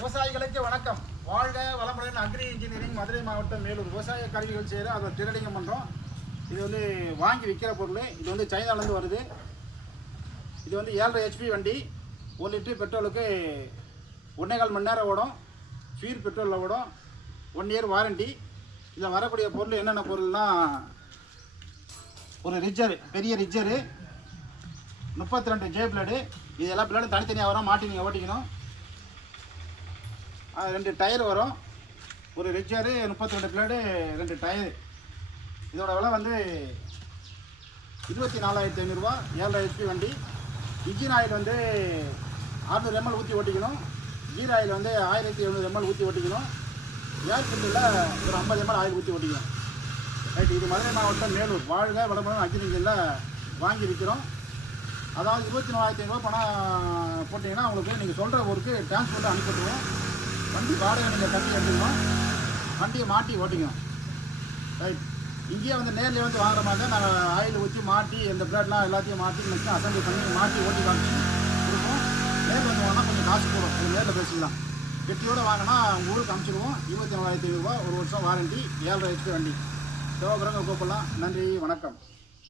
விவசாயிகளுக்கு வணக்கம். வாழ்க வளமுடன். அக்ரி இன்ஜினியரிங், மதுரை மாவட்டம் மேலூர். விவசாய கருவிகள் செய்கிற அதை ட்ரேடிங் பண்ணுறோம். இது வந்து வாங்கி விற்கிற பொருள். இது வந்து சைனாலேருந்து வருது. இது வந்து 7.5 HP வண்டி. 1 லிட்டர் பெட்ரோலுக்கு 1.25 மணி நேரம் ஓடும். ஃபீர் பெட்ரோலில் ஓடும். 1 இயர் வாரண்டி. இதில் வரக்கூடிய பொருள் என்னென்ன பொருள்னா, ஒரு ரிஜ்ஜரு, பெரிய ரிஜ்ஜரு, 32 ஜே பிளேடு. இது எல்லா பிளேடும் தனித்தனியாக வரும், மாட்டி நீங்கள் ஓட்டிக்கணும். 2 டயர் வரும். ஒரு ரிஜ்ஜரு, 32 பிளேடு, 2 டயரு. இதோட விலை வந்து 24,500 ரூபா. 7.5 HP வண்டி. இன்ஜின் ஆயில் வந்து 600 ml ஊற்றி ஓட்டிக்கணும். கீர் ஆயில் வந்து 1700 ml ஊற்றி ஓட்டிக்கணும். ஏர் ஃபில்டரில் ஒரு 50 ml ஆயில் ஊற்றி ஓட்டிக்கணும். ரைட். இது மதுரை மாவட்டம் மேலூர். வாழ்க வளமுடன் அக்ரி இன்ஜினில் வாங்கி விற்கிறோம். அதாவது 24,500 ரூபா பணம் போட்டிங்கன்னா உங்களுக்கு நீங்கள் சொல்கிற ஊருக்கு டிரான்ஸ்போர்ட்டை அனுப்பிவிடுவோம். வண்டி வாடகை நீங்கள் கட்டி எடுத்துக்கணும். வண்டியை மாட்டி ஓட்டிக்கணும். ரைட். இங்கேயே வந்து நேரில் வந்து வாங்குற மாதிரி தான் நாங்கள் ஆயில் ஊற்றி மாட்டி இந்த பிளேட்லாம் எல்லாத்தையும் மாட்டி மிக்ஸ் அசம்பிள் பண்ணி மாட்டி ஓட்டி காட்டி கொடுப்போம். நேரில் வந்து வாங்கினா கொஞ்சம் காசு போடும். அது நேரில் பேசிக்கலாம். கெட்டியோடு வாங்கினா உங்கள் ஊருக்கு அனுப்பிச்சிடுவோம். 24,500 ரூபா. 1 வருஷம் வாரண்டி. 7.5 HP வண்டி. தேவைப்படுறவங்க கூப்பிடலாம். நன்றி, வணக்கம்.